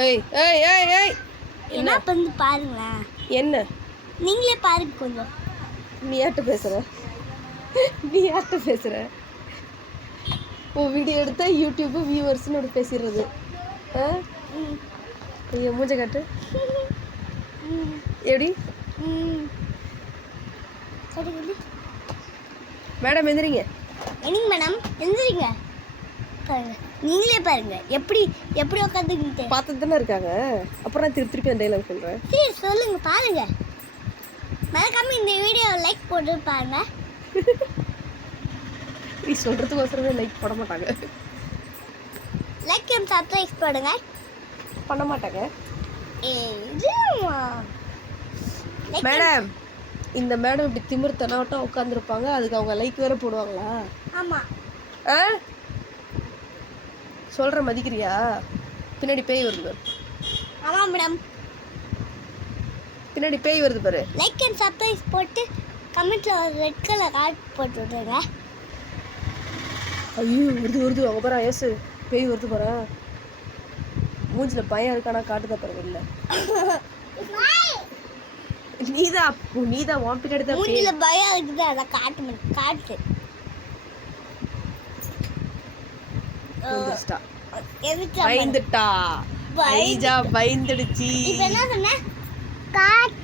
ஏய் ஏய் ஏய் ஏய் என்ன பண்ணு பாருங்களேன். என்ன நீங்களே பாருங்க கொஞ்சம். நீ யார்கிட்ட பேசுற உன் வீடியோ எடுத்தா யூடியூப் வியூவர்ஸ்னு ஒரு பேசிடுறது. ஐயோ மூஞ்ச காட்டு. எப்படி மேடம் எந்திரிங்க. என்னங்க மேடம் எந்திரிங்க. பாருங்க நீங்களே பாருங்க எப்படி எப்படி உட்காந்துக்கிட்டு பார்த்துட்டு தானே இருக்காங்க. அப்புறம் நான் திருப்பி அந்த டைலாக் சொல்கிறேன். சரி சொல்லுங்க பாருங்க. மறக்காம இந்த வீடியோவை லைக் போட்டு பாருங்க. நீ சொல்கிறதுக்கோசரமே லைக் போட மாட்டாங்க. லைக் அண்ட் சப்ஸ்கிரைப் பண்ணுங்க. பண்ண மாட்டாங்க. Like மேடம் இந்த மேடம் இப்படி திமிர்த்தனாட்டம் உட்காந்துருப்பாங்க. அதுக்கு அவங்க லைக் வேற போடுவாங்களா? ஆமாம். ஆ சொல்கிற மதிக்கிறியா? பின்னாடி பேய் வருது பாரு. ஆமாம் மேடம். பின்னாடி பேய் வருது பாரு. லைக் அண்ட் சப்ஸ்கிரைப் போட்டு கமெண்ட்ல ஒரு ரெட் கலர் ஹார்ட் போட்டு விடுங்க. ஐயோ வருது அவங்க பாரு. ஏசு பேய் வருது பாரு. மூஞ்சில் பயம் இருக்கானா காட்டுதா பாருங்க. இல்லை நீதான் உன் பின்னாடி தான் மூஞ்சில பயம் இருக்குது. அதை காட்டு பயந்துட்டா. பயந்துடுச்சு. இப்ப என்ன சொன்ன? காட்டு